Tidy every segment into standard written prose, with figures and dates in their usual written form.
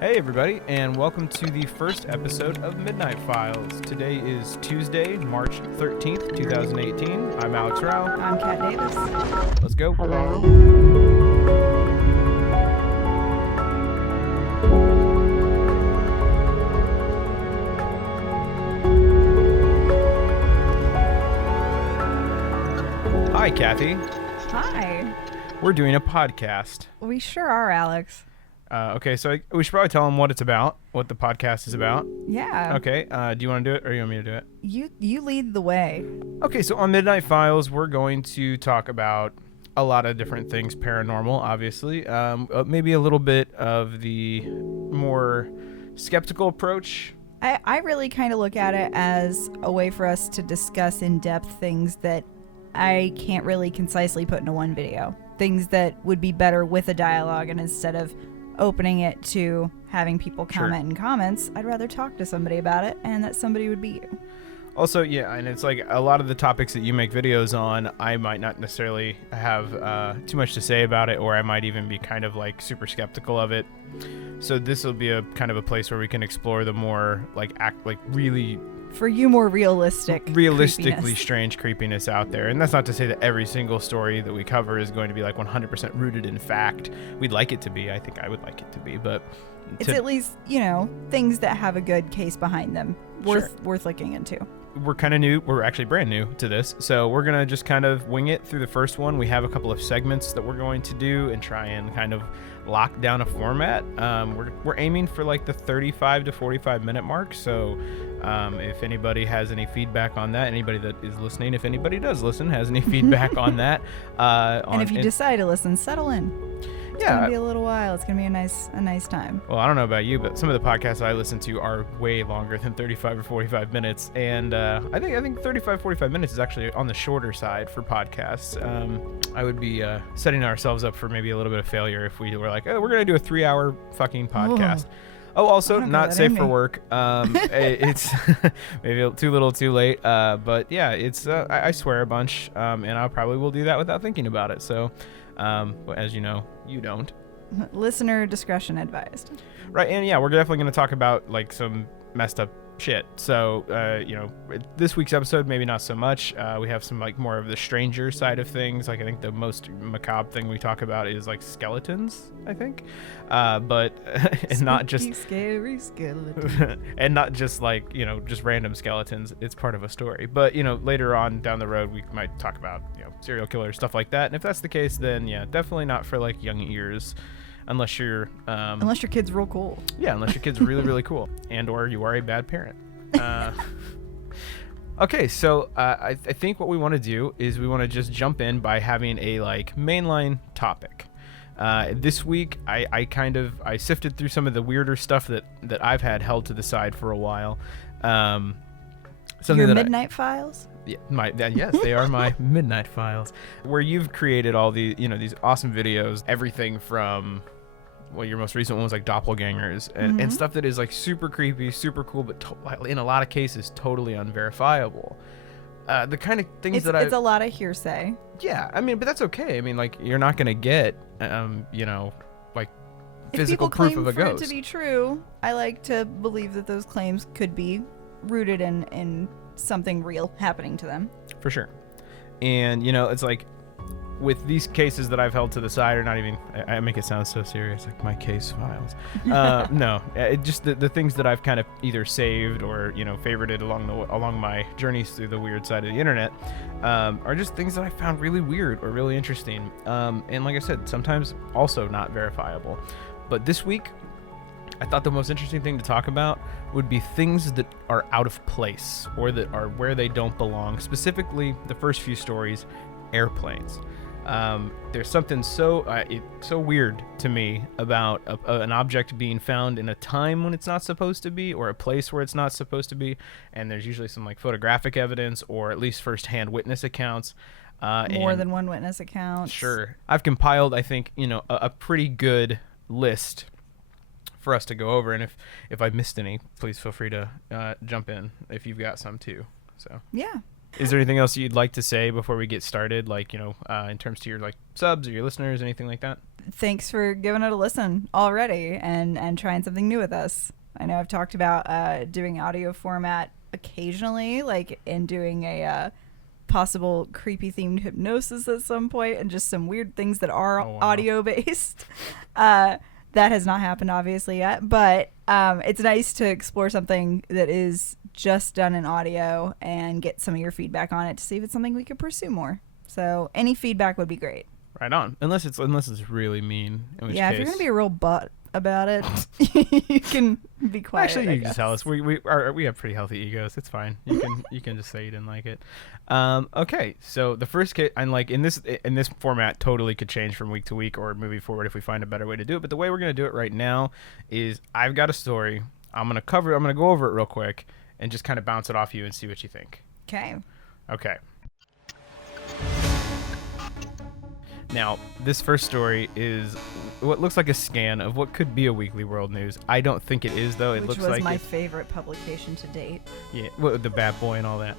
Hey everybody, and welcome to the first episode of Midnight Files. Today is Tuesday, March 13th, 2018. I'm Alex Rao. I'm Kat Davis. Let's go. Hello. Hi, Kathy. Hi. We're doing a podcast. We sure are, Alex. Okay, so we should probably tell them what it's about, what the podcast is about. Yeah. Okay, do you want to do it, or you want me to do it? You lead the way. Okay, so on Midnight Files, we're going to talk about a lot of different things paranormal, obviously. Maybe a little bit of the more skeptical approach. I really kind of look at it as a way for us to discuss in depth things that I can't really concisely put into one video. Things that would be better with a dialogue, and instead of opening it to having people comment in comments, I'd rather talk to somebody about it, and that somebody would be you. Also, yeah, and it's like a lot of the topics that you make videos on, I might not necessarily have too much to say about it, or I might even be kind of like super skeptical of it. So this will be a kind of a place where we can explore the more really for you more realistically creepiness. Strange creepiness out there. And that's not to say that every single story that we cover is going to be like 100% rooted in fact. We'd like it to be. I think I would like it to be, but it's at least, things that have a good case behind them worth looking into. We're kind of new. We're actually brand new to this, so we're gonna just kind of wing it through the first one. We have a couple of segments that we're going to do and try and kind of lock down a format. We're aiming for like the 35 to 45 minute mark. So if anybody has any feedback on that, anybody that is listening, if anybody does listen, has any feedback on that, and if you decide to listen, settle in. It's gonna be a little while. It's gonna be a nice time. Well, I don't know about you, but some of the podcasts I listen to are way longer than 35 or 45 minutes, and I think 35, 45 minutes is actually on the shorter side for podcasts. I would be setting ourselves up for maybe a little bit of failure if we were like, oh, we're gonna do a 3-hour fucking podcast. Oh, also not safe for work. It's maybe too little, too late. But yeah, it's I swear a bunch, and I probably will do that without thinking about it. So. But as you know, you don't. Listener discretion advised. Right, and yeah, we're definitely going to talk about like some messed up shit. So, this week's episode, maybe not so much. We have some like more of the stranger side of things. Like I think the most macabre thing we talk about is like skeletons, I think. But and not just scary skeletons. And not just like, just random skeletons. It's part of a story. But, later on down the road, we might talk about, serial killers, stuff like that. And if that's the case, then yeah, definitely not for like young ears. Unless your kid's real cool. Yeah, unless your kid's really, really cool. And or you are a bad parent. Okay, so I think what we want to do is we want to just jump in by having a like mainline topic. This week, I sifted through some of the weirder stuff that I've had held to the side for a while. Your Midnight Files? Yeah, yes, they are my Midnight Files, where you've created all the these awesome videos, everything from your most recent one was like doppelgangers and stuff that is like super creepy, super cool, but in a lot of cases totally unverifiable. The kind of things it's a lot of hearsay. Yeah, I mean, but that's okay. I mean, like you're not gonna get like physical proof of a ghost. If people claim for it to be true, I like to believe that those claims could be rooted in something real happening to them. For sure. And it's like with these cases that I've held to the side, or not even, I make it sound so serious, like my case files. No, just the things that I've kind of either saved or favorited along my journeys through the weird side of the internet, are just things that I found really weird or really interesting. And like I said, sometimes also not verifiable. But this week, I thought the most interesting thing to talk about would be things that are out of place or that are where they don't belong. Specifically, the first few stories, airplanes. There's something so weird to me about an object being found in a time when it's not supposed to be, or a place where it's not supposed to be. And there's usually some like photographic evidence or at least firsthand witness accounts. More than one witness account. Sure. I've compiled, I think, a pretty good list for us to go over, and if I missed any, please feel free to jump in if you've got some too. So yeah, Is there anything else you'd like to say before we get started? Like, in terms to your like subs or your listeners, anything like that? Thanks for giving it a listen already and trying something new with us. I know I've talked about doing audio format occasionally, like in doing a possible creepy themed hypnosis at some point and just some weird things that are audio based. That has not happened obviously yet, but it's nice to explore something that is just done in audio and get some of your feedback on it to see if it's something we could pursue more. So any feedback would be great. Right on. Unless it's really mean. In which yeah, case... if you're gonna be a real butt about it, you can be quiet. Actually, you can just tell us. We have pretty healthy egos. It's fine. You can just say you didn't like it. Okay, so the first case, and like in this format, totally could change from week to week or moving forward if we find a better way to do it. But the way we're gonna do it right now is I've got a story. I'm gonna go over it real quick and just kind of bounce it off you and see what you think. Okay. Okay. Now, this first story is what looks like a scan of what could be a Weekly World News. I don't think it is, though. It looks like which was my favorite publication to date. Yeah, well, the Bat Boy and all that.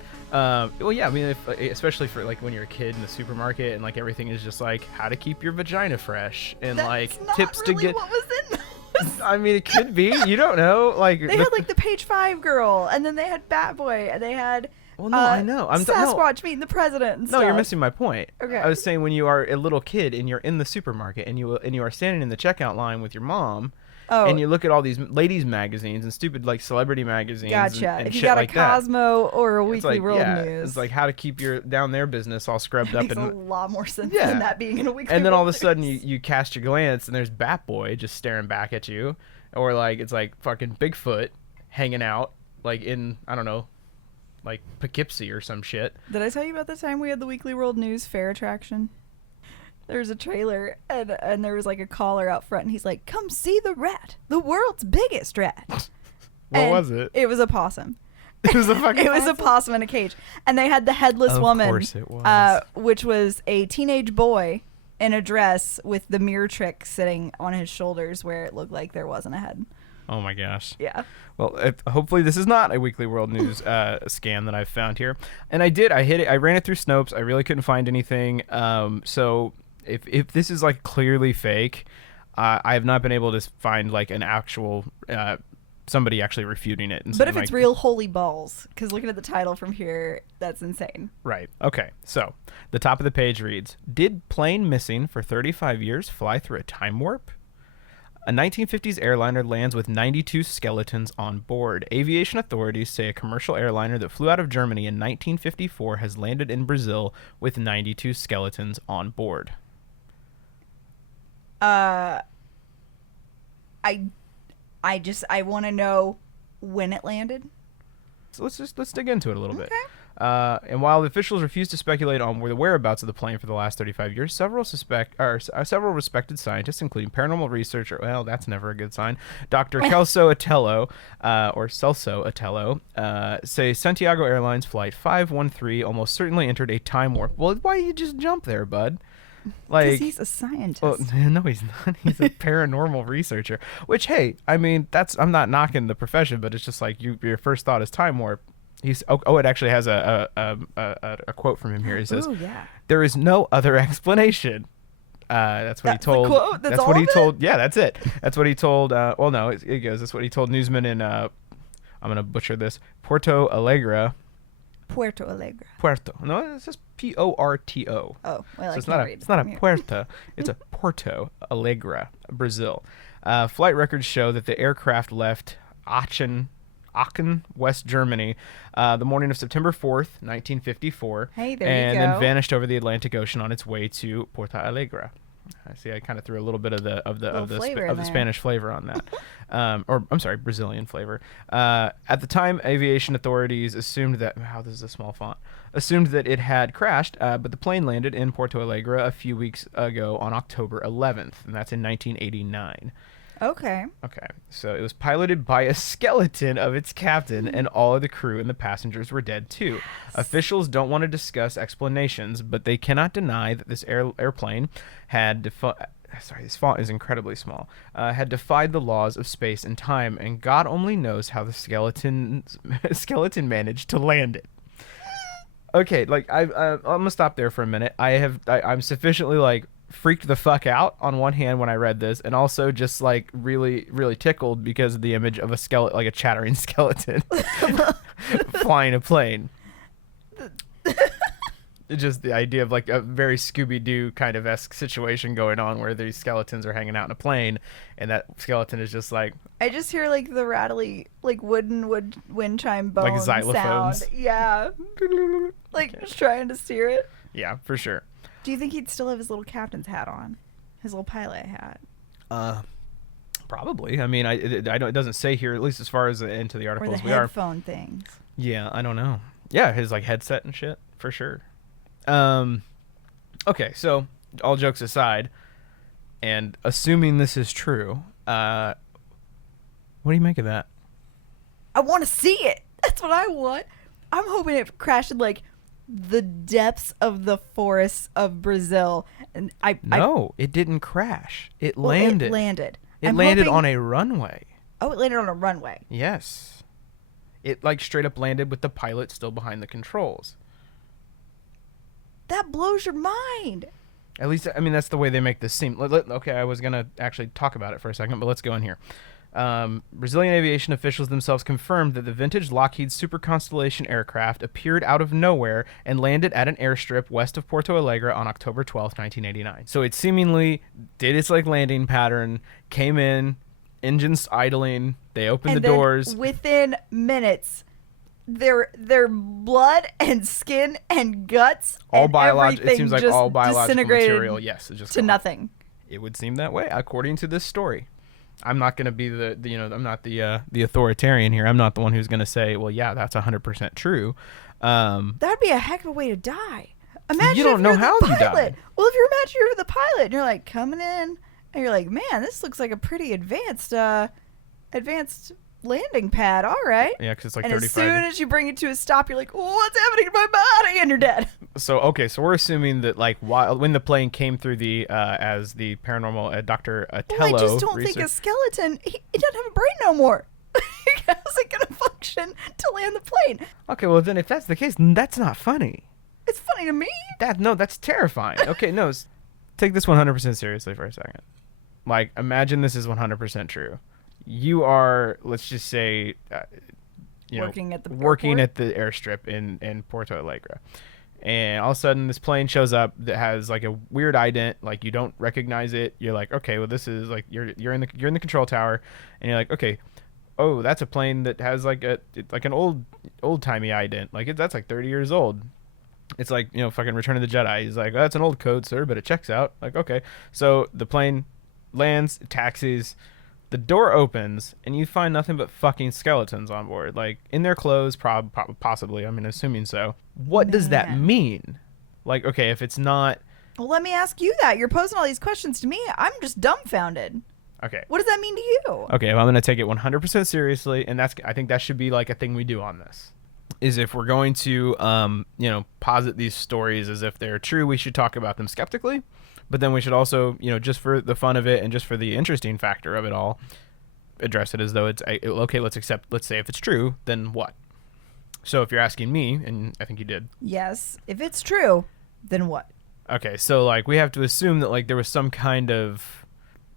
Well, yeah, I mean, especially for like when you're a kid in the supermarket and like everything is just like how to keep your vagina fresh and That's like not tips really to get. What was in those? I mean, it could be. You don't know. Like they had like the Page 5 girl, and then they had Bat Boy, and they had. Well, no, I know. Sasquatch meeting the president and stuff. No, you're missing my point. Okay. I was saying when you are a little kid and you're in the supermarket and you are standing in the checkout line with your mom, and you look at all these ladies magazines and stupid like celebrity magazines. Gotcha. And if you shit got like a Cosmo or a Weekly World News, it's like how to keep your down there business all scrubbed up. Makes and a lot more sense than that being in a Weekly. And then World all of a sudden News. you cast your glance and there's Bat Boy just staring back at you, or like it's like fucking Bigfoot hanging out like in I don't know. Like Poughkeepsie or some shit. Did I tell you about the time we had the Weekly World News fair attraction? There was a trailer and there was like a caller out front and he's like, "Come see the rat, the world's biggest rat." What was it? It was a possum. It was a fucking. It was a possum in a cage, and they had the headless woman, of course it was. Which was a teenage boy in a dress with the mirror trick sitting on his shoulders where it looked like there wasn't a head. Oh my gosh. Yeah. Well, hopefully this is not a Weekly World News scan that I've found here. And I hit it. I ran it through Snopes. I really couldn't find anything. So if this is like clearly fake, I have not been able to find like an actual somebody actually refuting it. And but if it's like, real, holy balls. Because looking at the title from here, that's insane. Right. Okay. So the top of the page reads, "Did plane missing for 35 years fly through a time warp? A 1950s airliner lands with 92 skeletons on board. Aviation authorities say a commercial airliner that flew out of Germany in 1954 has landed in Brazil with 92 skeletons on board." I want to know when it landed. So let's dig into it a little bit. Okay. And while the officials refuse to speculate on the whereabouts of the plane for the last 35 years, several respected scientists, including paranormal researcher, well, that's never a good sign, Dr. Celso Otello, say Santiago Airlines Flight 513 almost certainly entered a time warp. Well, why you just jump there, bud? Like, because he's a scientist. Well, no, he's not. He's a paranormal researcher. Which, hey, I mean, I'm not knocking the profession, but it's just like your first thought is time warp. It actually has a quote from him here. He says, "Ooh, yeah. There is no other explanation." That's what he told. The quote? That's what he all of told. Yeah, that's it. That's what he told. Well, no, it goes. That's what he told newsmen in. I'm gonna butcher this. Puerto Alegre. No, it says Porto. Oh, well, so it's not a Puerto. It's a Porto Alegre, Brazil. Flight records show that the aircraft left Aachen, West Germany, the morning of September 4th, 1954. Hey, there and you go. then vanished over the Atlantic Ocean on its way to Porto Alegre. I see. I kind of threw a little bit of the Spanish flavor on that, or I'm sorry, Brazilian flavor. At the time, aviation authorities assumed that this is a small font. Assumed that it had crashed, but the plane landed in Porto Alegre a few weeks ago on October 11th, and that's in 1989. Okay. So it was piloted by a skeleton of its captain, and all of the crew and the passengers were dead too. Yes. Officials don't want to discuss explanations, but they cannot deny that this airplane had this font is incredibly small. Had defied the laws of space and time, and God only knows how the skeleton managed to land it. Okay, like I'm gonna stop there for a minute. I'm sufficiently like freaked the fuck out on one hand when I read this, and also just like really really tickled because of the image of a skeleton, like a chattering skeleton, flying a plane. Just the idea of like a very Scooby-Doo kind of esque situation going on where these skeletons are hanging out in a plane, and that skeleton is just like. I just hear like the rattly, like wooden wind chime bone Like xylophones. sound. Yeah. Like just trying to steer it. Yeah, for sure. Do you think he'd still have his little captain's hat on? His little pilot hat? Probably. I mean, I don't. It doesn't say here, at least as far as into the Or articles the we are. headphone things? Yeah, I don't know. Yeah, his like headset and shit for sure. Okay, so all jokes aside, and assuming this is true, what do you make of that? I want to see it. That's what I want. I'm hoping it crashed in like the depths of the forests of Brazil. And it didn't crash. It well, landed. It landed. It landed on a runway. Oh, it landed on a runway. Yes. It like straight up landed with the pilot still behind the controls. That blows your mind. At least, I mean, that's the way they make this seem. Okay, I was going to actually talk about it for a second, but let's go in here. Brazilian aviation officials themselves confirmed that the vintage Lockheed Super Constellation aircraft appeared out of nowhere and landed at an airstrip west of Porto Alegre on October 12th, 1989. So it seemingly did its like landing pattern, came in, engines idling, they opened the doors. Within minutes, their blood and skin and guts all and biological. It seems like all biological disintegrated material. Yes, it just to nothing. It would seem that way according to this story. I'm not going to be the I'm not the authoritarian here. I'm not the one who's going to say, well, yeah, that's 100% true. That'd be a heck of a way to die. Imagine you don't know how you died. Well, if you're the pilot and you're like coming in and you're like, man, this looks like a pretty advanced landing pad. All right. Yeah, because it's like and 35. as soon as you bring it to a stop, you're like, what's happening to my body? And you're dead. So we're assuming that like when the plane came through the as the paranormal Dr. Atello. Well, I just don't think a skeleton. He doesn't have a brain no more. How's it gonna function to land the plane? Okay, well then if that's the case, then that's not funny. It's funny to me. That's terrifying. Okay, no, take this 100% seriously for a second. Like, imagine this is 100% true. You are, let's just say, working at the airstrip in Porto Alegre, and all of a sudden this plane shows up that has like a weird ident, like you don't recognize it. You're like, okay, well this is like you're in the control tower, and you're like, okay, oh, that's a plane that has like an old timey ident, like that's like 30 years old. It's like, fucking Return of the Jedi. He's like, oh, that's an old code, sir, but it checks out. Like, okay, so the plane lands, taxis. The door opens, and you find nothing but fucking skeletons on board. Like, in their clothes, possibly. I mean, assuming so. What does that mean? Like, okay, if it's not... Well, let me ask you that. You're posing all these questions to me. I'm just dumbfounded. Okay. What does that mean to you? Okay, well, I'm going to take it 100% seriously, and I think that should be, like, a thing we do on this. Is if we're going to, posit these stories as if they're true, we should talk about them skeptically. But then we should also, just for the fun of it and just for the interesting factor of it all, address it as though it's okay. Let's say if it's true, then what? So if you're asking me, and I think you did. Yes. If it's true, then what? Okay. So like we have to assume that like there was some kind of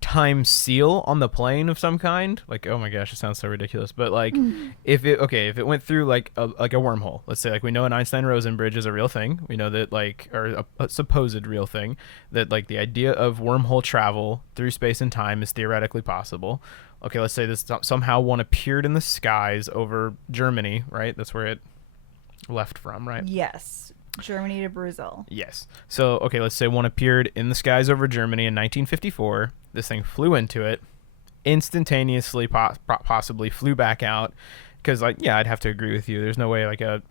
time seal on the plane of some kind. Like, oh my gosh, it sounds so ridiculous. But like if it went through like a wormhole, let's say like we know an Einstein-Rosen bridge is a real thing. We know that like, or a supposed real thing, that like the idea of wormhole travel through space and time is theoretically possible. Okay, let's say this somehow one appeared in the skies over Germany, right? That's where it left from, right? Yes. Germany to Brazil. Yes. So, okay, let's say one appeared in the skies over Germany in 1954. This thing flew into it, instantaneously possibly flew back out. Because, like, yeah, I'd have to agree with you. There's no way like a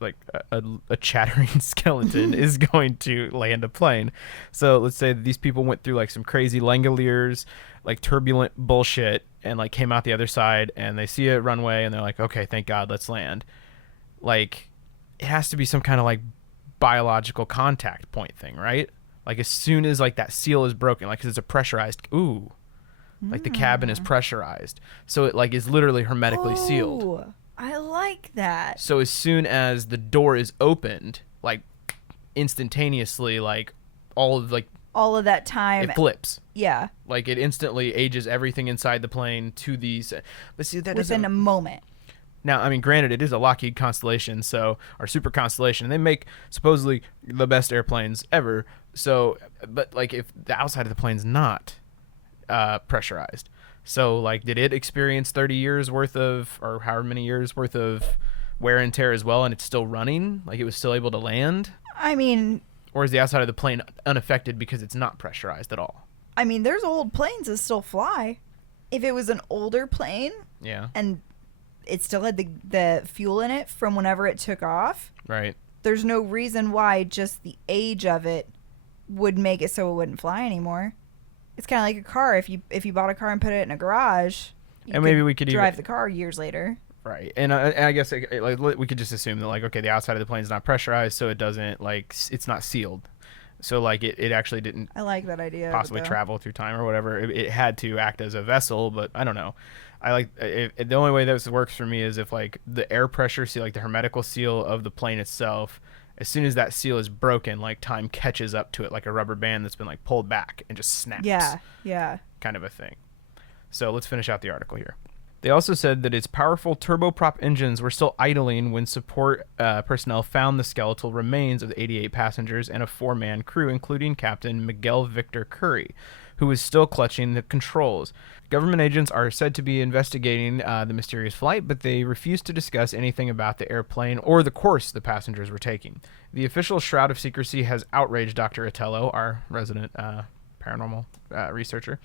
chattering skeleton is going to land a plane. So let's say these people went through like some crazy Langoliers, like turbulent bullshit, and like came out the other side, and they see a runway, and they're like, okay, thank God, let's land. Like, it has to be some kind of like biological contact point thing, right? Like as soon as like that seal is broken, like 'cause it's a pressurized, like the cabin is pressurized, so it like is literally hermetically sealed. I like that. So as soon as the door is opened, like instantaneously, like all of that time. It flips. Yeah. Like it instantly ages everything inside the plane to these. But see, that within a moment. Now, I mean, granted, it is a Lockheed constellation, or super constellation, and they make supposedly the best airplanes ever. So, but like if the outside of the plane's not pressurized, so like did it experience 30 years worth of, or however many years worth of wear and tear as well, and it's still running? Like it was still able to land? I mean... Or is the outside of the plane unaffected because it's not pressurized at all? I mean, there's old planes that still fly. If it was an older plane, yeah, and it still had the fuel in it from whenever it took off, right? There's no reason why just the age of it would make it so it wouldn't fly anymore. It's kind of like a car. If you bought a car and put it in a garage, and maybe we could drive the car years later. Right, and I guess like we could just assume that like, okay, the outside of the plane is not pressurized, so it doesn't like it's not sealed, so like it actually didn't. I like that idea. Possibly travel through time or whatever. It had to act as a vessel, but I don't know. I like the only way this works for me is if like the air pressure seal, like the hermetical seal of the plane itself, as soon as that seal is broken, like time catches up to it like a rubber band that's been like pulled back and just snaps. Yeah. Kind of a thing. So let's finish out the article here. They also said that its powerful turboprop engines were still idling when support personnel found the skeletal remains of the 88 passengers and a 4-man crew, including Captain Miguel Victor Curry, who was still clutching the controls. Government agents are said to be investigating the mysterious flight, but they refuse to discuss anything about the airplane or the course the passengers were taking. The official shroud of secrecy has outraged Dr. Otello, our resident paranormal researcher,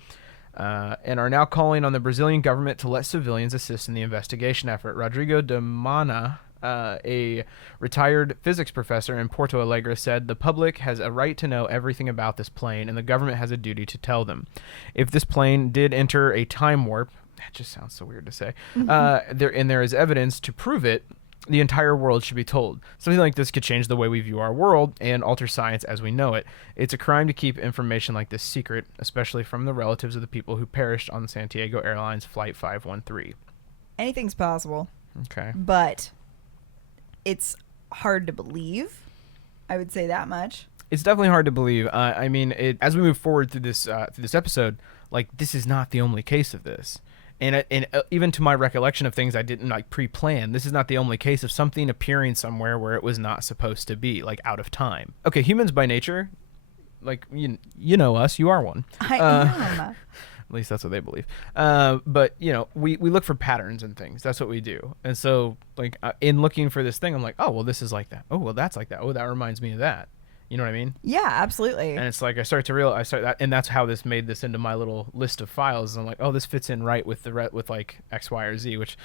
and are now calling on the Brazilian government to let civilians assist in the investigation effort. Rodrigo de Mana, a retired physics professor in Porto Alegre, said the public has a right to know everything about this plane, and the government has a duty to tell them. If this plane did enter a time warp, that just sounds so weird to say, there is evidence to prove it, the entire world should be told. Something like this could change the way we view our world and alter science as we know it. It's a crime to keep information like this secret, especially from the relatives of the people who perished on Santiago Airlines Flight 513. Anything's possible. Okay. But it's hard to believe. I would say that much. It's definitely hard to believe. I mean, as we move forward through this episode, like this is not the only case of this. And even to my recollection of things I didn't like pre-plan, this is not the only case of something appearing somewhere where it was not supposed to be, like out of time. Okay, humans by nature, like you know us, you are one. I am. At least that's what they believe. But you know, we look for patterns and things. That's what we do. And so, like in looking for this thing, I'm like, oh well, this is like that. Oh well, that's like that. Oh, that reminds me of that. You know what I mean? Yeah, absolutely. And it's like I start to realize, and that's how this made this into my little list of files. I'm like, oh, this fits in right with with like X, Y, or Z. Which,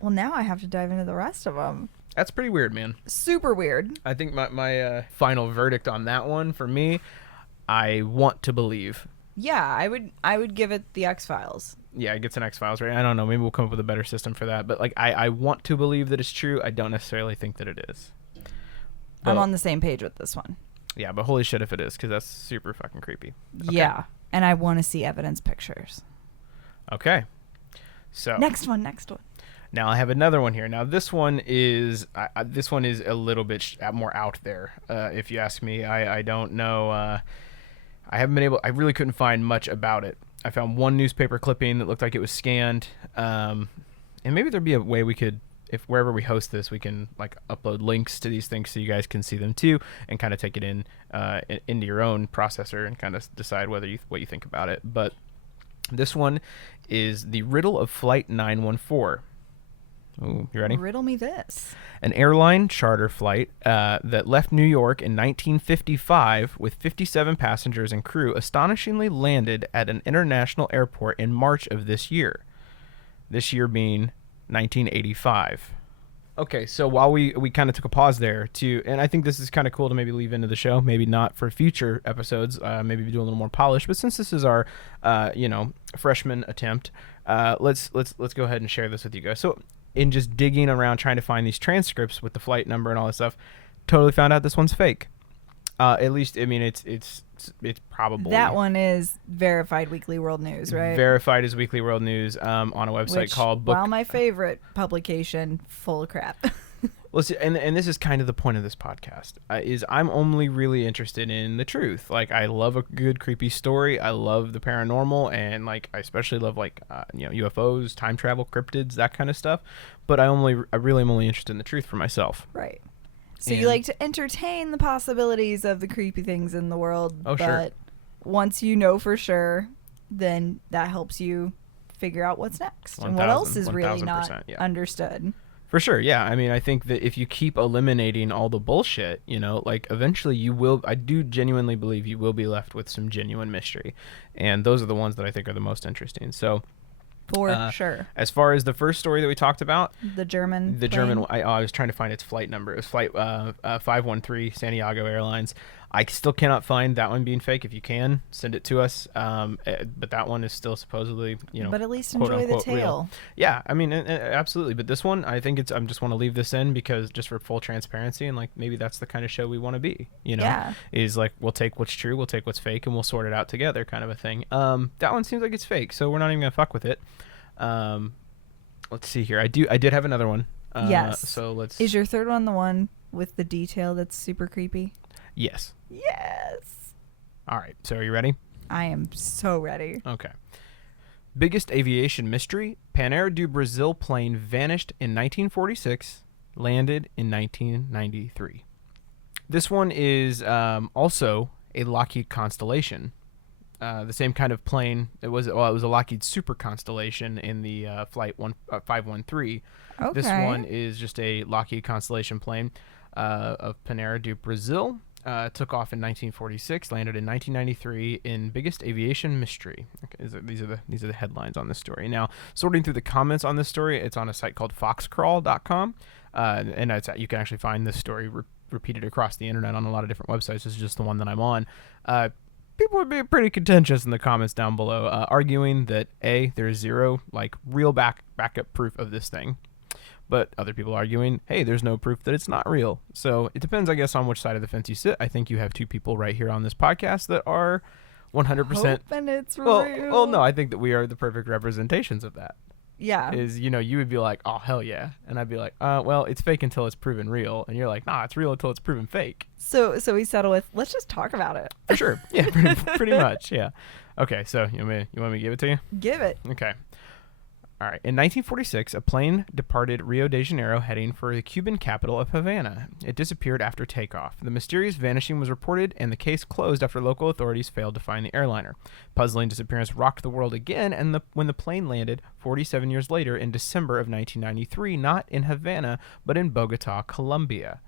well, now I have to dive into the rest of them. That's pretty weird, man. Super weird. I think my final verdict on that one for me, I want to believe. Yeah, I would give it the X-Files. Yeah, it gets an X-Files, right? I don't know. Maybe we'll come up with a better system for that. But like, I want to believe that it's true. I don't necessarily think that it is. But I'm on the same page with this one. Yeah, but holy shit if it is, because that's super fucking creepy. Okay. Yeah, and I want to see evidence pictures. Okay. So next one. Now I have another one here. Now this one is a little bit more out there, if you ask me. I don't know. I haven't been able. I really couldn't find much about it. I found one newspaper clipping that looked like it was scanned, and maybe there'd be a way we could, if wherever we host this, we can like upload links to these things so you guys can see them too, and kind of take it into your own processor and kind of decide what you think about it. But this one is the Riddle of Flight 914. Ooh, you ready? Riddle me this. An airline charter flight that left New York in 1955 with 57 passengers and crew astonishingly landed at an international airport in March of this year. This year being 1985. Okay, so while we kind of took a pause there and I think this is kind of cool to maybe leave into the show, maybe not for future episodes, maybe do a little more polished, but since this is our freshman attempt, let's go ahead and share this with you guys. So in just digging around trying to find these transcripts with the flight number and all this stuff, totally found out this one's fake. At least, I mean, it's probably... That one is verified Weekly World News, right? Verified as Weekly World News on a website called Book... While my favorite publication, full of crap. Well, see, and this is kind of the point of this podcast, is I'm only really interested in the truth. Like, I love a good creepy story. I love the paranormal, and like I especially love like UFOs, time travel, cryptids, that kind of stuff. But I really am only interested in the truth for myself. Right. So you like to entertain the possibilities of the creepy things in the world, but once you know for sure, then that helps you figure out what's next and what else is really not understood. For sure, yeah. I mean, I think that if you keep eliminating all the bullshit, like eventually you will, I do genuinely believe you will be left with some genuine mystery. And those are the ones that I think are the most interesting. So, for sure. As far as the first story that we talked about, the German, I was trying to find its flight number. It was flight 513, Santiago Airlines. I still cannot find that one being fake. If you can, send it to us. But that one is still supposedly, But at least enjoy the tale. Real. Yeah, I mean, absolutely. But this one, I think I just want to leave this in because just for full transparency and like maybe that's the kind of show we want to be. Yeah. Is like we'll take what's true, we'll take what's fake, and we'll sort it out together, kind of a thing. That one seems like it's fake, so we're not even gonna fuck with it. Let's see here. I did have another one. Yes. So let's. Is your third one the one with the detail that's super creepy? Yes. Yes. All right. So are you ready? I am so ready. Okay. Biggest aviation mystery: Panair Do Brazil plane vanished in 1946, landed in 1993. This one is also a Lockheed Constellation. The same kind of plane. It was a Lockheed Super Constellation in the flight 513. Okay. This one is just a Lockheed Constellation plane of Panair Do Brazil. Took off in 1946, landed in 1993 in biggest aviation mystery. Okay, these are the headlines on this story. Now, sorting through the comments on this story, it's on a site called foxcrawl.com, and you can actually find this story repeated across the internet on a lot of different websites. This is just the one that I'm on. People would be pretty contentious in the comments down below, arguing that there's zero like real backup proof of this thing. But other people arguing, hey, there's no proof that it's not real. So it depends, I guess, on which side of the fence you sit. I think you have two people right here on this podcast that are 100%. Hoping it's real. Well, no, I think that we are the perfect representations of that. Yeah. You would be like, oh, hell yeah. And I'd be like, well, it's fake until it's proven real. And you're like, nah, it's real until it's proven fake. So we settle with, let's just talk about it. For sure. Yeah, pretty much. Yeah. Okay, so you want me to give it to you? Give it. Okay. All right. In 1946, a plane departed Rio de Janeiro heading for the Cuban capital of Havana. It disappeared after takeoff. The mysterious vanishing was reported, and the case closed after local authorities failed to find the airliner. Puzzling disappearance rocked the world again, and when the plane landed 47 years later in December of 1993, not in Havana, but in Bogota, Colombia.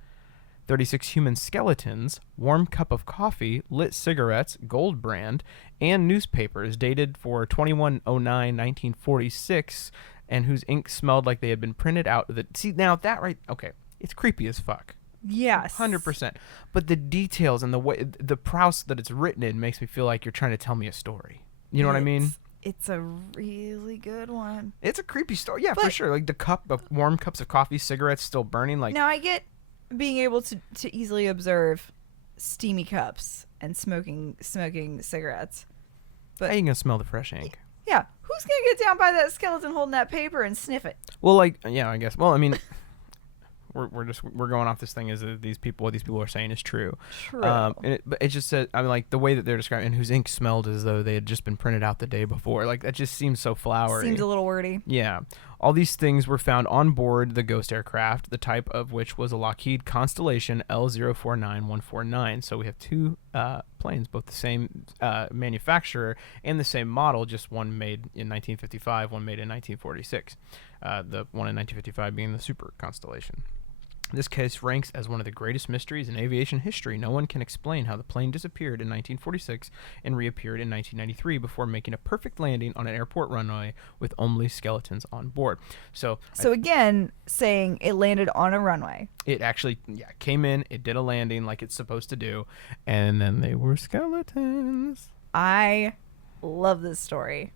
36 human skeletons, warm cup of coffee, lit cigarettes, gold brand, and newspapers dated for 21/09/1946 and whose ink smelled like they had been printed out. See, now that right, okay, it's creepy as fuck. Yes. 100%. But the details and the way, the prose that it's written in makes me feel like you're trying to tell me a story. You know what I mean? It's a really good one. It's a creepy story. Yeah, for sure. Like the warm cups of coffee, cigarettes still burning. Like now I get being able to easily observe steamy cups and smoking cigarettes. But how you gonna smell the fresh ink? Yeah. Who's gonna get down by that skeleton holding that paper and sniff it? Well, like, yeah, I guess. Well, I mean, we're going off this thing is that what these people are saying is true. True. But it just said, I mean, like the way that they're describing, and whose ink smelled as though they had just been printed out the day before. Like that just seems so flowery. Seems a little wordy. Yeah. All these things were found on board the ghost aircraft, the type of which was a Lockheed Constellation L049149. So we have two planes, both the same manufacturer and the same model, just one made in 1955, one made in 1946. The one in 1955 being the Super Constellation. This case ranks as one of the greatest mysteries in aviation history. No one can explain how the plane disappeared in 1946 and reappeared in 1993 before making a perfect landing on an airport runway with only skeletons on board. So again, saying it landed on a runway. It actually, came in, it did a landing like it's supposed to do, and then they were skeletons. I love this story.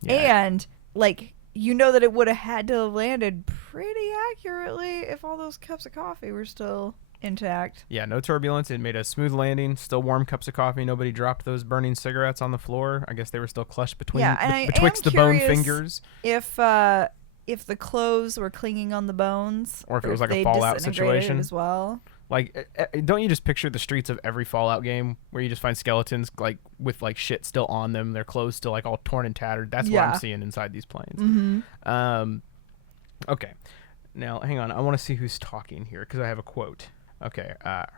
Yeah. And, like, you know that it would have had to have landed pretty accurately if all those cups of coffee were still intact. Yeah, no turbulence. It made a smooth landing. Still warm cups of coffee. Nobody dropped those burning cigarettes on the floor. I guess they were still clutched betwixt the bone fingers. If if the clothes were clinging on the bones, Or if it was like a they Fallout disintegrated situation. as well. Like, don't you just picture the streets of every Fallout game where you just find skeletons like with like shit still on them, their clothes still like all torn and tattered? That's what I'm seeing inside these planes. Mm-hmm. Okay, now hang on. I want to see who's talking here because I have a quote. Okay,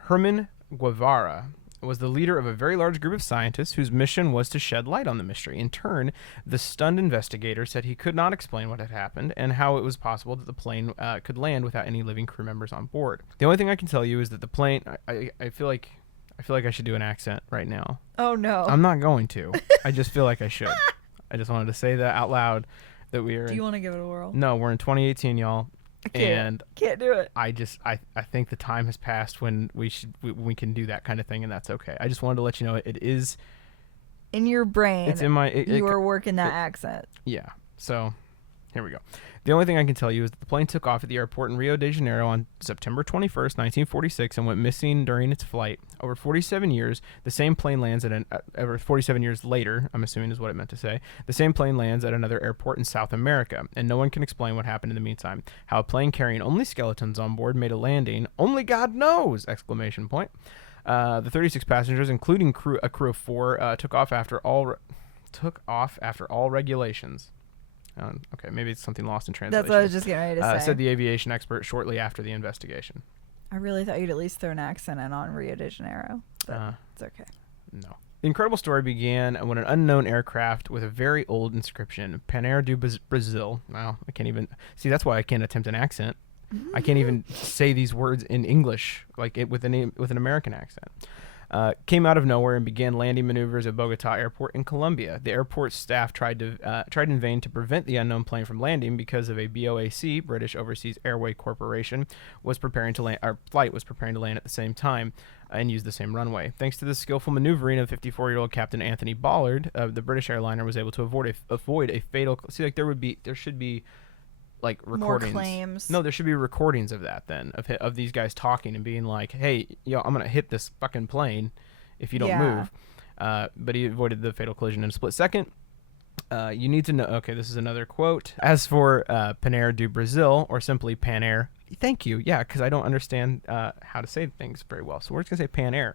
Herman Guevara was the leader of a very large group of scientists whose mission was to shed light on the mystery. In turn, the stunned investigator said he could not explain what had happened and how it was possible that the plane could land without any living crew members on board. The only thing I can tell you is that the plane. I feel like I should do an accent right now. Oh no! I'm not going to. I just feel like I should. I just wanted to say that out loud. That we are. Do you want to give it a whirl? No, we're in 2018, y'all. Can't do it. I think the time has passed when we can do that kind of thing, and that's okay. I just wanted to let you know it is in your brain. It's in my. You are working that accent. Yeah. So, here we go. The only thing I can tell you is that the plane took off at the airport in Rio de Janeiro on September 21st, 1946, and went missing during its flight. Over 47 years, the same plane lands at over 47 years later, I'm assuming is what it meant to say, the same plane lands at another airport in South America, and no one can explain what happened in the meantime. How a plane carrying only skeletons on board made a landing, only God knows! Exclamation point. The 36 passengers, including a crew of 4, took off after all regulations. Okay, maybe it's something lost in translation. That's what I was just getting ready to say. Said the aviation expert shortly after the investigation. I really thought you'd at least throw an accent in on Rio de Janeiro, but it's okay. No. The incredible story began when an unknown aircraft with a very old inscription, Panair Do Brazil. Wow, I can't even see. That's why I can't attempt an accent. I can't even say these words in English, like it with an American accent. Came out of nowhere and began landing maneuvers at Bogota Airport in Colombia. The airport staff tried in vain to prevent the unknown plane from landing because of a BOAC, British Overseas Airway Corporation, was preparing to land. Our flight was preparing to land at the same time and use the same runway. Thanks to the skillful maneuvering of 54-year-old Captain Anthony Ballard, the British airliner was able to avoid a fatal. See, like there should be. Like recordings. More claims. No, there should be recordings of that then, of these guys talking and being like, "Hey, I'm gonna hit this fucking plane if you don't move." But he avoided the fatal collision in a split second. You need to know. Okay, this is another quote. As for Panair Do Brazil, or simply Panair, thank you. Yeah, because I don't understand how to say things very well, so we're just gonna say Panair.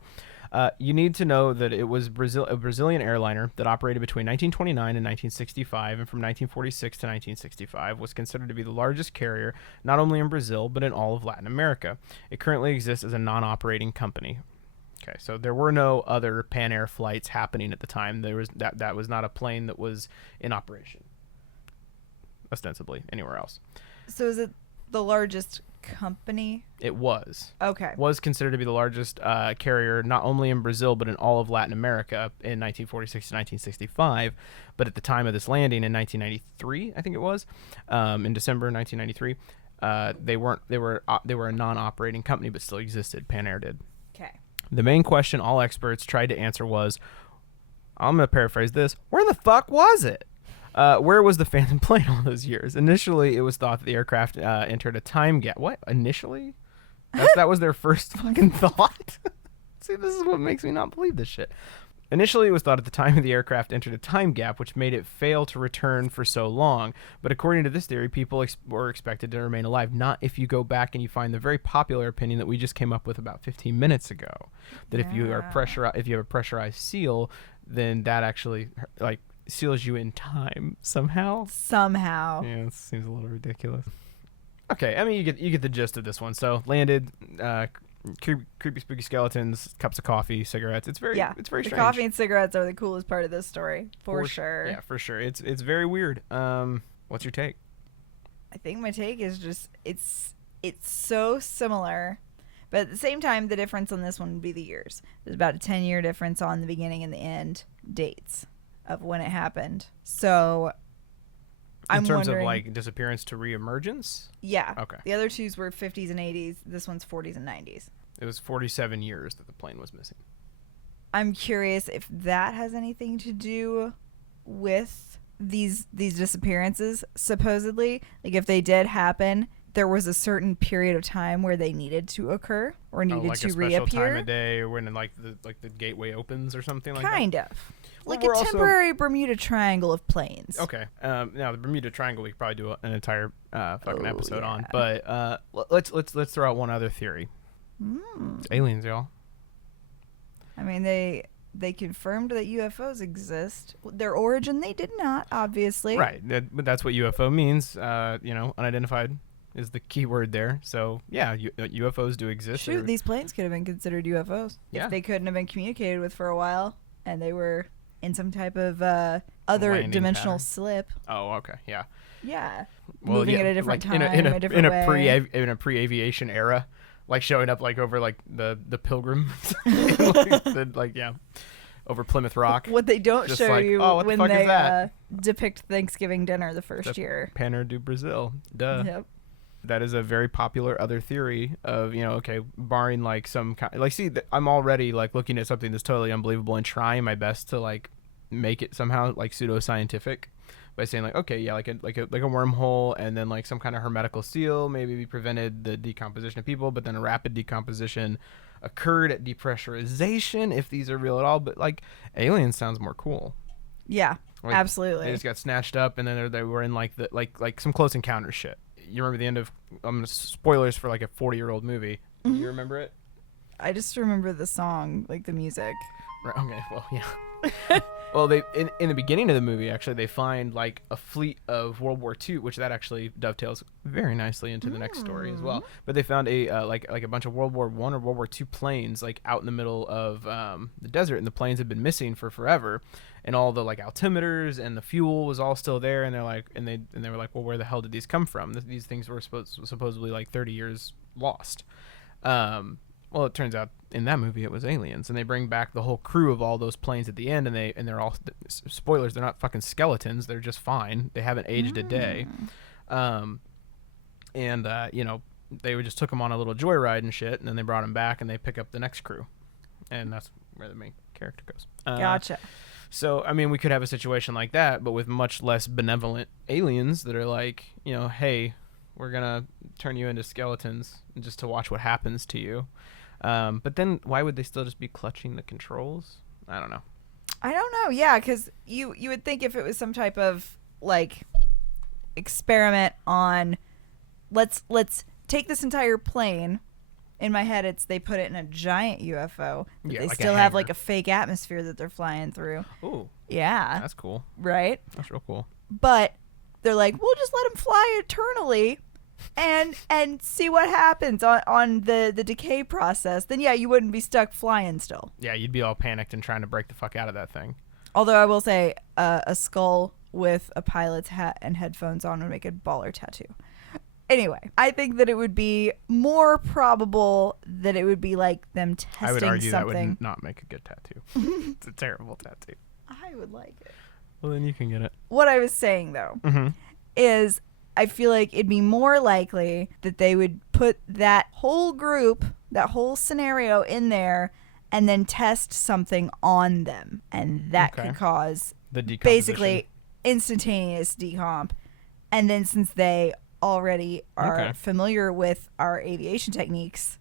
You need to know that it was a Brazilian airliner that operated between 1929 and 1965, and from 1946 to 1965 was considered to be the largest carrier not only in Brazil but in all of Latin America. It currently exists as a non-operating company. Okay, so there were no other Panair flights happening at the time. There was that was not a plane that was in operation, ostensibly anywhere else. So is it the largest company? It was. Okay. Was considered to be the largest carrier not only in Brazil but in all of Latin America in 1946 to 1965. But at the time of this landing in 1993, I think it was, in December 1993, they were a non-operating company but still existed. Panair did. Okay. The main question all experts tried to answer was, I'm going to paraphrase this, where the fuck was it? Where was the phantom plane all those years? Initially, it was thought that the aircraft entered a time gap. What? Initially? That was their first fucking thought? See, this is what makes me not believe this shit. Initially, it was thought at the time the aircraft entered a time gap, which made it fail to return for so long. But according to this theory, people were expected to remain alive. Not if you go back and you find the very popular opinion that we just came up with about 15 minutes ago. That if you have a pressurized seal, then that actually, like, seals you in time somehow. Yeah, it seems a little ridiculous. Okay, I mean you get the gist of this one. So landed, creepy spooky skeletons, cups of coffee, cigarettes. It's very strange. The coffee and cigarettes are the coolest part of this story, for sure. Yeah, for sure. It's very weird. What's your take? I think my take is just it's so similar, but at the same time the difference on this one would be the years. There's about a 10-year difference on the beginning and the end dates of when it happened. So in terms of like disappearance to reemergence? Yeah. Okay. The other twos were 50s and 80s. This one's 40s and 90s. It was 47 years that the plane was missing. I'm curious if that has anything to do with these disappearances, supposedly. Like if they did happen, there was a certain period of time where they needed to occur or needed like to a special reappear. time of day, or when like the gateway opens or something like that. Kind of. Well, Like a temporary Bermuda Triangle of planes. Okay. Now the Bermuda Triangle we could probably do an entire fucking episode on, yeah. but let's throw out one other theory. It's aliens, y'all. I mean, they confirmed that UFOs exist. Their origin, they did not, obviously. Right. But that's what UFO means. Unidentified is the key word there. So yeah, UFOs do exist. Shoot, these planes could have been considered UFOs if they couldn't have been communicated with for a while, and they were in some type of other landing dimensional pattern. slip. Oh, okay, yeah. Yeah. Well, moving at a different time, in a different way. in a pre-aviation era, like showing up like over like the Pilgrim, over Plymouth Rock. What they don't Just show like, you oh, what the when fuck is they that? depict Thanksgiving dinner the first The year. Panair Do Brazil. Duh. Yep. That is a very popular other theory of, barring like some kind, like, see, I'm already like looking at something that's totally unbelievable and trying my best to like make it somehow like pseudoscientific by saying like, okay, yeah, like a wormhole, and then like some kind of hermetical seal maybe prevented the decomposition of people, but then a rapid decomposition occurred at depressurization, if these are real at all. But like aliens sounds more cool. Yeah, like, absolutely. They just got snatched up, and then they were in like the like some Close Encounters shit. You remember the end of spoilers for like a 40-year-old movie? Do you remember it? I just remember the song, like the music. Right, okay, well, yeah. Well, they in the beginning of the movie, actually, they find like a fleet of World War II, which that actually dovetails very nicely into the next story as well. But they found a like a bunch of World War I or World War II planes like out in the middle of the desert, and the planes had been missing for forever, and all the like altimeters and the fuel was all still there, and they're like, and they were like, well, where the hell did these come from? These things were supposedly like 30 years lost. Well, it turns out in that movie it was aliens, and they bring back the whole crew of all those planes at the end, and they're all spoilers. They're not fucking skeletons. They're just fine. They haven't aged a day, they just took them on a little joyride and shit, and then they brought them back, and they pick up the next crew, and that's where the main character goes. Gotcha. So I mean, we could have a situation like that, but with much less benevolent aliens that are like, hey, we're gonna turn you into skeletons just to watch what happens to you. But then why would they still just be clutching the controls? I don't know. Yeah, because you would think if it was some type of like experiment on let's take this entire plane. In my head, they put it in a giant UFO. But they like still have like a fake atmosphere that they're flying through. Ooh. Yeah. That's cool. Right? That's real cool. But they're like, we'll just let them fly eternally and see what happens on the decay process. Then yeah, you wouldn't be stuck flying still. Yeah, you'd be all panicked and trying to break the fuck out of that thing. Although I will say a skull with a pilot's hat and headphones on would make a baller tattoo. Anyway, I think that it would be more probable that it would be like them testing something. I would argue that would not make a good tattoo. It's a terrible tattoo. I would like it. Well, then you can get it. What I was saying, though, is I feel like it'd be more likely that they would put that whole group, that whole scenario in there, and then test something on them. And that could cause the decomposition. Basically instantaneous decomp. And then since they already are familiar with our aviation techniques,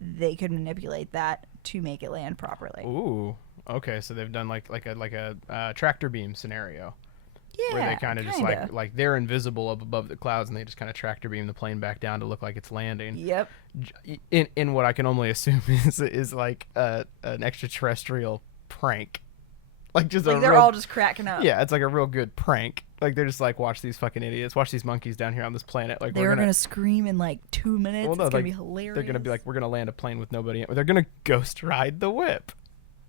they could manipulate that to make it land properly. Ooh. Okay, so they've done like a tractor beam scenario. Yeah, where they kind of just like they're invisible up above the clouds, and they just kind of tractor beam the plane back down to look like it's landing. Yep. In what I can only assume is like an extraterrestrial prank. Like just like they're all just cracking up. Yeah, it's like a real good prank. Like they're just like, watch these fucking idiots, watch these monkeys down here on this planet. Like they're gonna scream in like 2 minutes. Well, no, it's gonna be hilarious. They're gonna be like, we're gonna land a plane with nobody. They're gonna ghost ride the whip.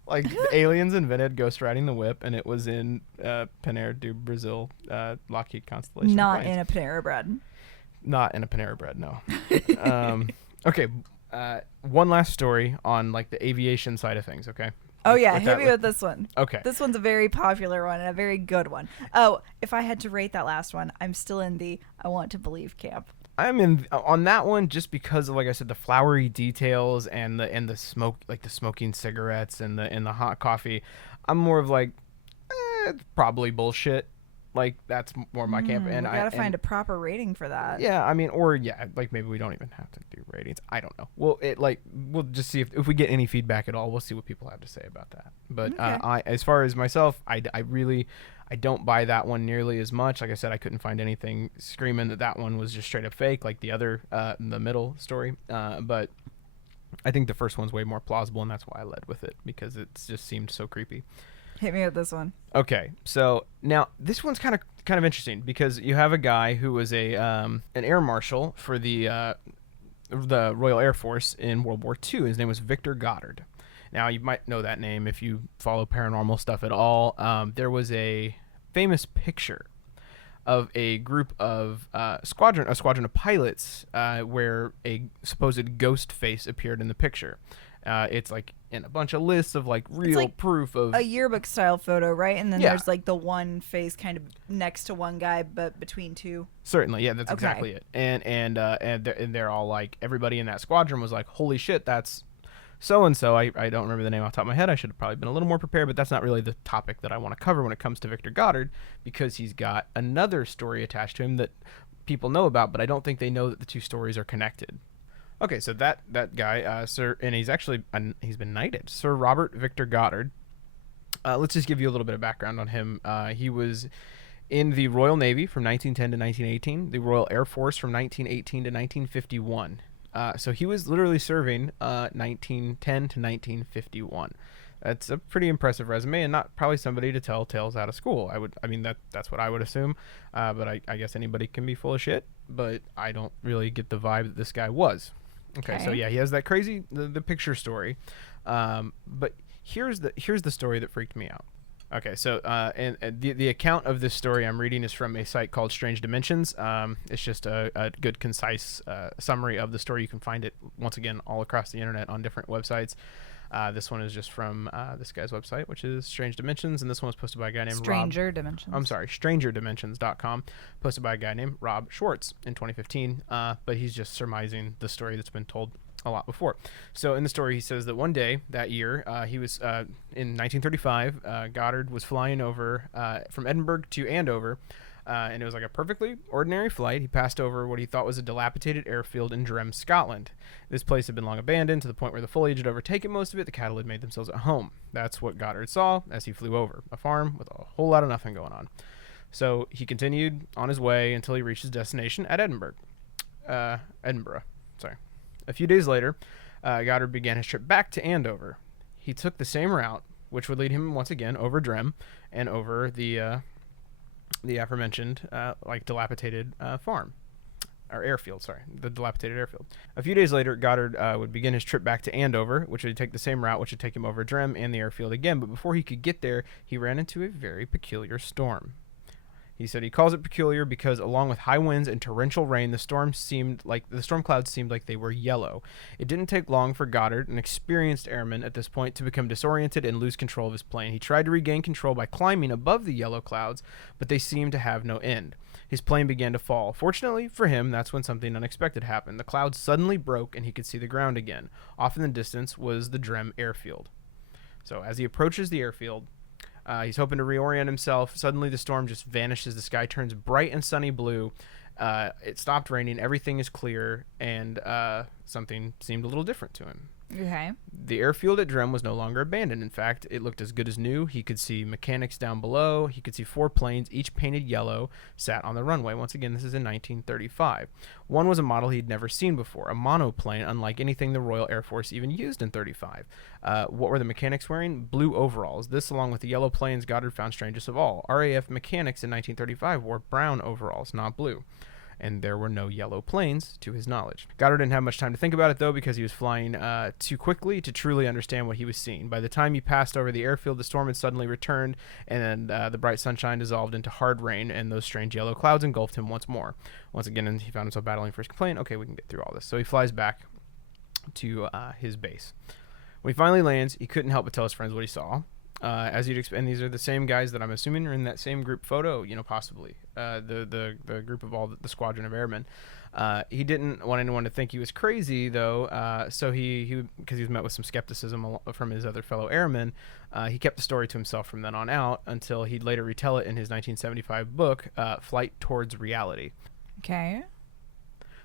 Like the aliens invented ghost riding the whip, and it was in Panair Do Brazil, Lockheed Constellation. Not planes. in a Panera Bread. Not in a Panera Bread, no. Okay, one last story on like the aviation side of things. Okay. Oh yeah, hit me with this one. Okay. This one's a very popular one and a very good one. Oh, if I had to rate that last one, I'm still in the I want to believe camp. I'm in on that one just because of, like I said, the flowery details and the smoke, like the smoking cigarettes and the hot coffee. I'm more of like, it's probably bullshit. Like that's more my camp. And we gotta find a proper rating for that. Yeah, I mean, or yeah, like maybe we don't even have to do ratings. I don't know. We'll just see if we get any feedback at all. We'll see what people have to say about that. But Okay. as far as myself, I really don't buy that one nearly as much. Like I said, I couldn't find anything screaming that one was just straight up fake, like the other the middle story. But I think the first one's way more plausible, and that's why I led with it, because it just seemed so creepy. Hit me with this one. Okay, so now this one's kind of interesting, because you have a guy who was an air marshal for the Royal Air Force in World War II. His name was Victor Goddard. Now you might know that name if you follow paranormal stuff at all. There was a famous picture of a group of squadron of pilots where a supposed ghost face appeared in the picture. It's like in a bunch of lists of like real like proof of a yearbook style photo, right? And then Yeah. there's like the one face kind of next to one guy, but between two. Certainly, yeah, that's Okay. exactly it. And they're all like, everybody in that squadron was like, holy shit, that's so and so. I don't remember the name off the top of my head. I should have probably been a little more prepared, but that's not really the topic that I want to cover when it comes to Victor Goddard, because he's got another story attached to him that people know about, but I don't think they know that the two stories are connected. Okay, so that guy, Sir, and he's been knighted, Sir Robert Victor Goddard. Let's just give you a little bit of background on him. He was in the Royal Navy from 1910 to 1918, the Royal Air Force from 1918 to 1951. So he was literally serving 1910 to 1951. That's a pretty impressive resume, and not probably somebody to tell tales out of school. That's what I would assume. But I guess anybody can be full of shit, but I don't really get the vibe that this guy was. Okay, so yeah, he has that crazy the picture story, but here's the story that freaked me out. Okay, so and the account of this story I'm reading is from a site called Strange Dimensions. It's just a good, concise summary of the story. You can find it, once again, all across the internet on different websites. This one is just from this guy's website, which is Strange Dimensions, and this one was posted by a guy named StrangerDimensions.com, posted by a guy named Rob Schwartz in 2015, but he's just surmising the story that's been told a lot before. So in the story, he says that one day that year, he was in 1935, Goddard was flying over from Edinburgh to Andover, and it was like a perfectly ordinary flight. He passed over what he thought was a dilapidated airfield in Drem, Scotland. This place had been long abandoned to the point where the foliage had overtaken most of it. The cattle had made themselves at home. That's what Goddard saw as he flew over, a farm with a whole lot of nothing going on. So he continued on his way until he reached his destination at Edinburgh. A few days later, Goddard began his trip back to Andover. He took the same route, which would lead him once again over Drem and over the aforementioned dilapidated farm, or airfield. Sorry, the dilapidated airfield. A few days later, Goddard would begin his trip back to Andover, which would take the same route, which would take him over Drem and the airfield again. But before he could get there, he ran into a very peculiar storm. He said he calls it peculiar because, along with high winds and torrential rain, the storm clouds seemed like they were yellow. It didn't take long for Goddard, an experienced airman at this point, to become disoriented and lose control of his plane. He tried to regain control by climbing above the yellow clouds, but they seemed to have no end. His plane began to fall. Fortunately for him, that's when something unexpected happened. The clouds suddenly broke and he could see the ground again. Off in the distance was the Drem airfield. So as he approaches the airfield, he's hoping to reorient himself. Suddenly the storm just vanishes. The sky turns bright and sunny blue. It stopped raining. Everything is clear, and something seemed a little different to him. Okay. The airfield at Drem was no longer abandoned. In fact, it looked as good as new. He could see mechanics down below. He could see 4 planes, each painted yellow, sat on the runway. Once again, this is in 1935. One was a model he'd never seen before, a monoplane, unlike anything the Royal Air Force even used in 35. What were the mechanics wearing? Blue overalls. This, along with the yellow planes, Goddard found strangest of all. RAF mechanics in 1935 wore brown overalls, not blue. And there were no yellow planes, to his knowledge. Goddard didn't have much time to think about it, though, because he was flying too quickly to truly understand what he was seeing. By the time he passed over the airfield, the storm had suddenly returned, and the bright sunshine dissolved into hard rain, and those strange yellow clouds engulfed him once more. Once again, he found himself battling for his plane. Okay, we can get through all this. So he flies back to his base. When he finally lands, he couldn't help but tell his friends what he saw. As you'd expect, and these are the same guys that I'm assuming are in that same group photo, you know, possibly the group of all the squadron of airmen. He didn't want anyone to think he was crazy, though, so he because he was met with some skepticism from his other fellow airmen, he kept the story to himself from then on out until he'd later retell it in his 1975 book, Flight Towards Reality. Okay.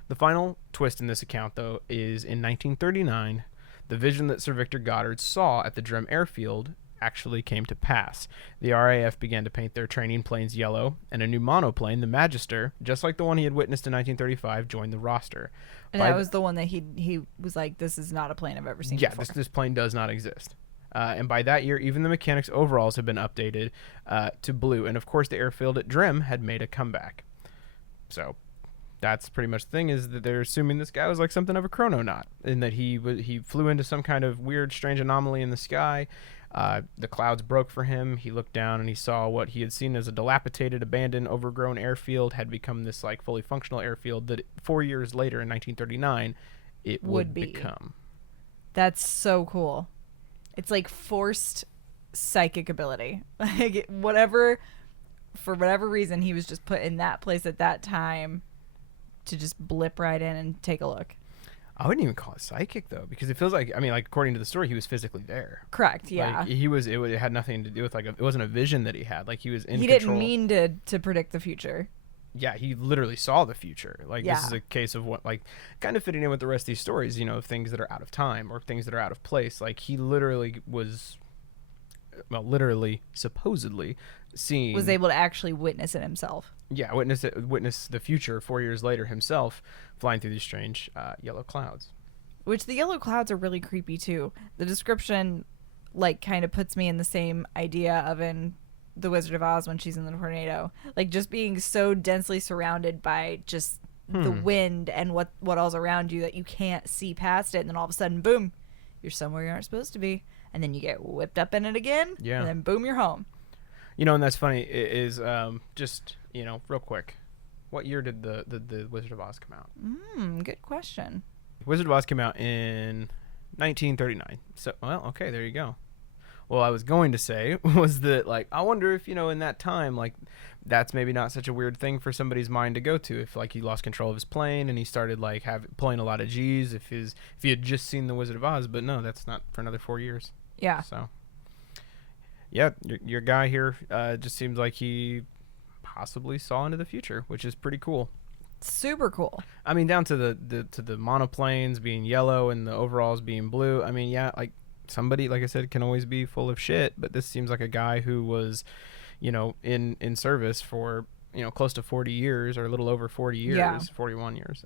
The final twist in this account, though, is in 1939, the vision that Sir Victor Goddard saw at the Drum Airfield actually came to pass. The RAF began to paint their training planes yellow, and a new monoplane, the Magister, just like the one he had witnessed in 1935, joined the roster. And that was the one that he was like, this is not a plane I've ever seen before. Yeah, this plane does not exist. And by that year, even the mechanics' overalls had been updated to blue, and of course the airfield at Drim had made a comeback. So that's pretty much the thing, is that they're assuming this guy was like something of a chrononaut, and that he flew into some kind of weird, strange anomaly in the sky. The clouds broke for him. He looked down and he saw what he had seen as a dilapidated, abandoned, overgrown airfield had become this like fully functional airfield that 4 years later in 1939 it would become. That's so cool. It's like forced psychic ability. Like for whatever reason, he was just put in that place at that time to just blip right in and take a look. I wouldn't even call it psychic, though, because it feels like, I mean, like, according to the story, he was physically there. Correct, yeah. Like, it had nothing to do with, like, it wasn't a vision that he had. Like, he was in control. He didn't mean to predict the future. Yeah, he literally saw the future. Like, Yeah. This is a case of what, like, kind of fitting in with the rest of these stories, you know, of things that are out of time or things that are out of place. Like, he literally was, well, literally, supposedly, seeing... Was able to actually witness it himself. Yeah, witness the future 4 years later himself, flying through these strange yellow clouds. Which the yellow clouds are really creepy too. The description, like, kind of puts me in the same idea of in The Wizard of Oz when she's in the tornado, like just being so densely surrounded by just the wind and what all's around you that you can't see past it, and then all of a sudden, boom, you're somewhere you aren't supposed to be, and then you get whipped up in it again, and then boom, you're home. You know, and that's funny is just, you know, real quick, what year did the Wizard of Oz come out? Good question. Wizard of Oz came out in 1939. So, well, okay, there you go. Well, I was going to say was that, like, I wonder if, you know, in that time, like, that's maybe not such a weird thing for somebody's mind to go to. If, like, he lost control of his plane and he started, like, pulling a lot of G's, if he had just seen the Wizard of Oz. But no, that's not for another 4 years. Yeah. So, yeah, your guy here just seems like he possibly saw into the future, which is pretty cool. Super cool. I mean, down to the monoplanes being yellow and the overalls being blue. I mean, yeah, like, somebody, like I said, can always be full of shit, but this seems like a guy who was, you know, in service for, you know, close to 40 years or a little over 40 years, 41 years.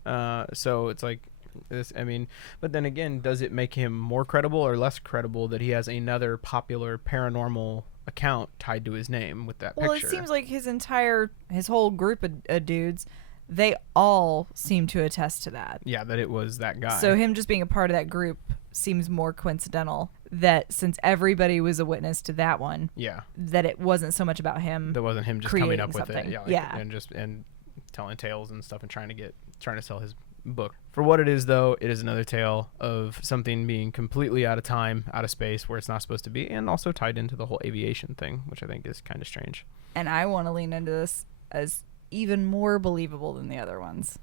So it's like this, I mean, but then again, does it make him more credible or less credible that he has another popular paranormal account tied to his name with that picture? Well, it seems like his whole group of dudes, they all seem to attest to that. Yeah, that it was that guy. So him just being a part of that group seems more coincidental, that since everybody was a witness to that one, that it wasn't so much about him. That wasn't him just coming up with something. it. And telling tales and stuff and trying to sell his book. For what it is, though, it is another tale of something being completely out of time, out of space, where it's not supposed to be, and also tied into the whole aviation thing, which I think is kind of strange. And I want to lean into this as even more believable than the other ones.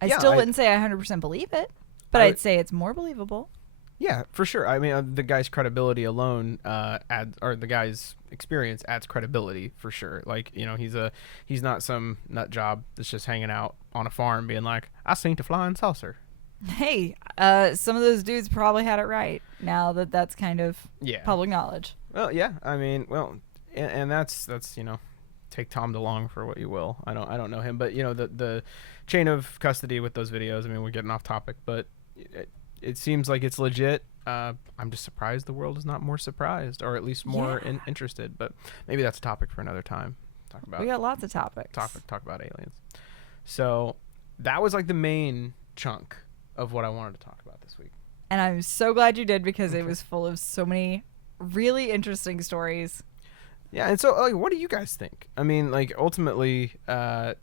I still wouldn't say I 100% believe it, but I'd say it's more believable. Yeah, for sure. I mean, the guy's credibility alone the guy's experience adds credibility for sure. Like, you know, he's not some nut job that's just hanging out on a farm being like, I seen a flying saucer. Hey, some of those dudes probably had it right now that that's kind of public knowledge. Well, yeah. I mean, well, and that's you know, take Tom DeLonge for what you will. I don't know him, but you know, the chain of custody with those videos. I mean, we're getting off topic, but it seems like it's legit. I'm just surprised the world is not more surprised, or at least more interested. But maybe that's a topic for another time. We got lots of topics. Talk about aliens. So that was like the main chunk of what I wanted to talk about this week. And I'm so glad you did, because it was full of so many really interesting stories. Yeah, and so like, what do you guys think? I mean, like, ultimately, I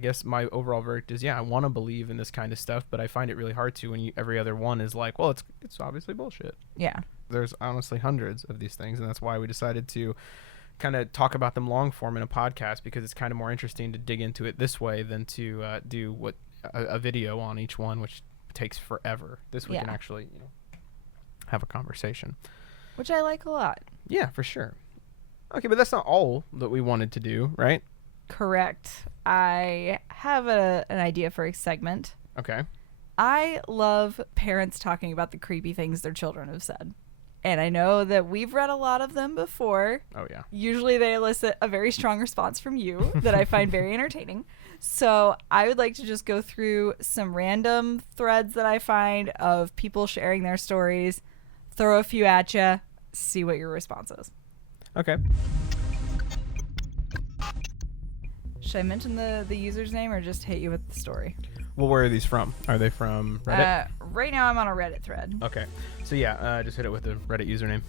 guess my overall verdict is, I want to believe in this kind of stuff, but I find it really hard to when every other one is like, well, it's obviously bullshit. Yeah. there's honestly hundreds of these things, and that's why we decided to kind of talk about them long form in a podcast, because it's kind of more interesting to dig into it this way than to do what a video on each one, which takes forever. This we can actually have a conversation, which I like a lot. Yeah, for sure. Okay, but that's not all that we wanted to do, right? Correct. I have an idea for a segment. Okay. I love parents talking about the creepy things their children have said. And I know that we've read a lot of them before. Oh, yeah. Usually they elicit a very strong response from you that I find very entertaining. So I would like to just go through some random threads that I find of people sharing their stories, throw a few at you, see what your response is. Okay. Should I mention the user's name or just hit you with the story? Well, where are these from? Are they from Reddit? Right now I'm on a Reddit thread. Okay. So yeah, just hit it with the Reddit username.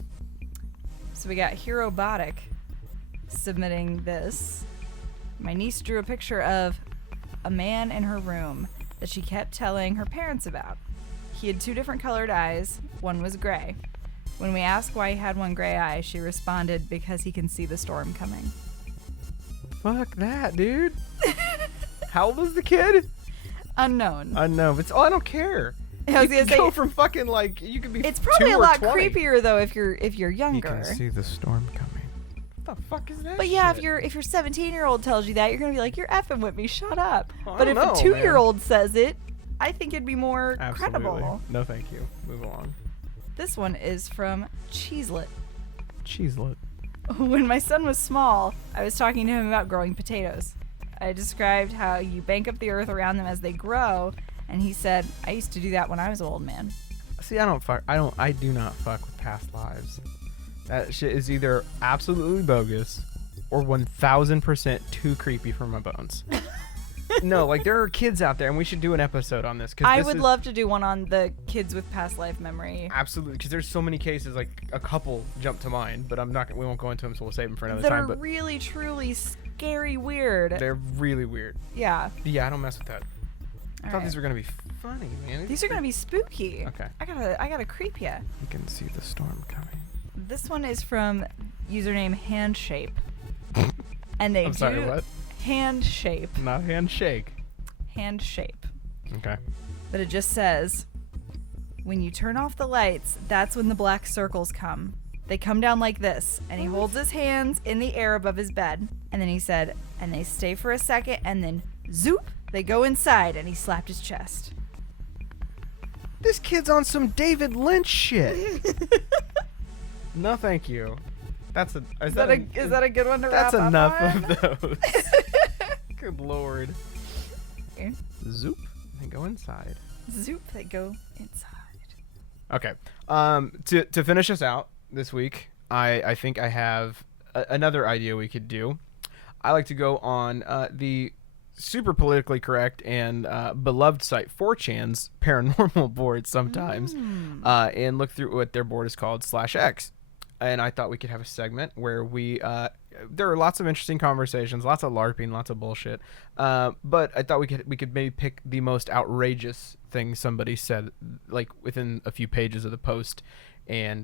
So we got Herobotic submitting this. My niece drew a picture of a man in her room that she kept telling her parents about. He had 2 different colored eyes. One was gray. When we asked why he had one gray eye, she responded, because he can see the storm coming. Fuck that, dude. How old is the kid? Unknown. Unknown. It's I don't care. I was you gonna can go say, from fucking like you could be. It's probably 2 a or lot 20. creepier though if you're younger. You can see the storm coming. What the fuck is that? But yeah, shit? if your 17-year-old tells you that, you're gonna be like, you're effing with me. Shut up. Well, but if know, a 2-year-old says it, I think it'd be more Absolutely. credible. No, thank you. Move along. This one is from Cheeselet. Cheeselet. When my son was small, I was talking to him about growing potatoes. I described how you bank up the earth around them as they grow, and he said, I used to do that when I was an old man. See, I do not fuck with past lives. That shit is either absolutely bogus or 1000% too creepy for my bones. No, like there are kids out there, and we should do an episode on this. I would love to do one on the kids with past life memory. Absolutely, because there's so many cases. Like a couple jump to mind, but we won't go into them, so we'll save them for another time. That are really, truly scary weird. They're really weird. Yeah. Yeah, I don't mess with that. I thought right. these were gonna be funny, man. These are gonna be spooky. Okay. I gotta creep ya. You can see the storm coming. This one is from username Handshape, and they I'm sorry, what? Handshape. Not handshake. Handshape. Okay. But it just says, when you turn off the lights, that's when the black circles come. They come down like this, and he holds his hands in the air above his bed. And then he said, and they stay for a second, and then zoop, they go inside, and he slapped his chest. This kid's on some David Lynch shit. No, thank you. Is that a good one to wrap That's up enough on? of those. Good lord. Okay. Zoop, they go inside. Zoop, they go inside. Okay. To finish us out this week, I think I have another idea we could do. I like to go on the super politically correct and beloved site 4chan's paranormal board sometimes and look through what their board is called /X. And I thought we could have a segment where there are lots of interesting conversations, lots of LARPing, lots of bullshit. But I thought we could maybe pick the most outrageous thing somebody said, like within a few pages of the post, and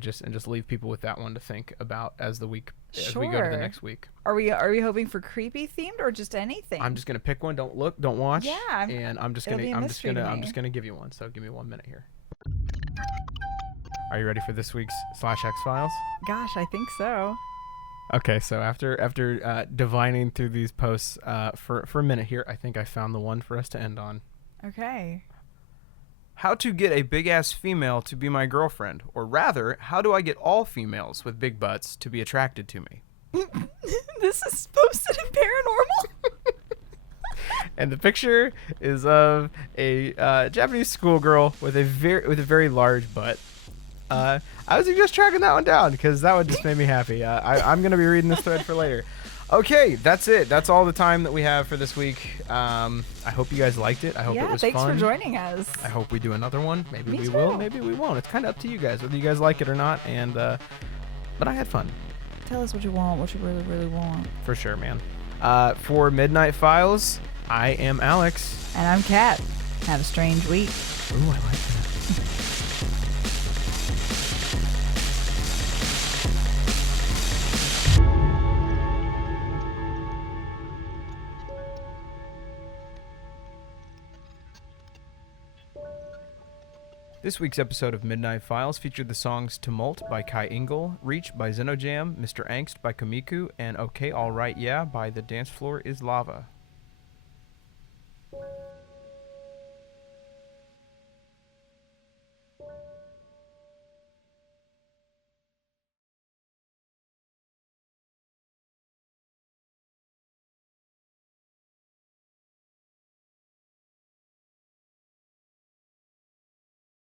just leave people with that one to think about as we go to the next week. Are we hoping for creepy themed or just anything? I'm just gonna pick one. Don't look, don't watch. Yeah, I'm just gonna give you one. So give me 1 minute here. Are you ready for this week's /X Files? Gosh, I think so. Okay, so after divining through these posts for a minute here, I think I found the one for us to end on. Okay. How to get a big-ass female to be my girlfriend, or rather, how do I get all females with big butts to be attracted to me? This is posted in Paranormal. And the picture is of a Japanese schoolgirl with a very large butt. I was just tracking that one down because that one just made me happy. I'm going to be reading this thread for later. Okay, that's it. That's all the time that we have for this week. I hope you guys liked it. I hope it was fun. Yeah, thanks for joining us. I hope we do another one. Maybe Me we too. will. Maybe we won't. It's kind of up to you guys whether you guys like it or not. And but I had fun. Tell us what you want, what you really, really want. For sure, man. For Midnight Files, I am Alex. And I'm Kat. Have a strange week. Ooh, I like that. This week's episode of Midnight Files featured the songs Tumult by Kai Engel, Reach by Xenojam, Mr. Angst by Kamiku, and Okay Alright Yeah by The Dance Floor is Lava.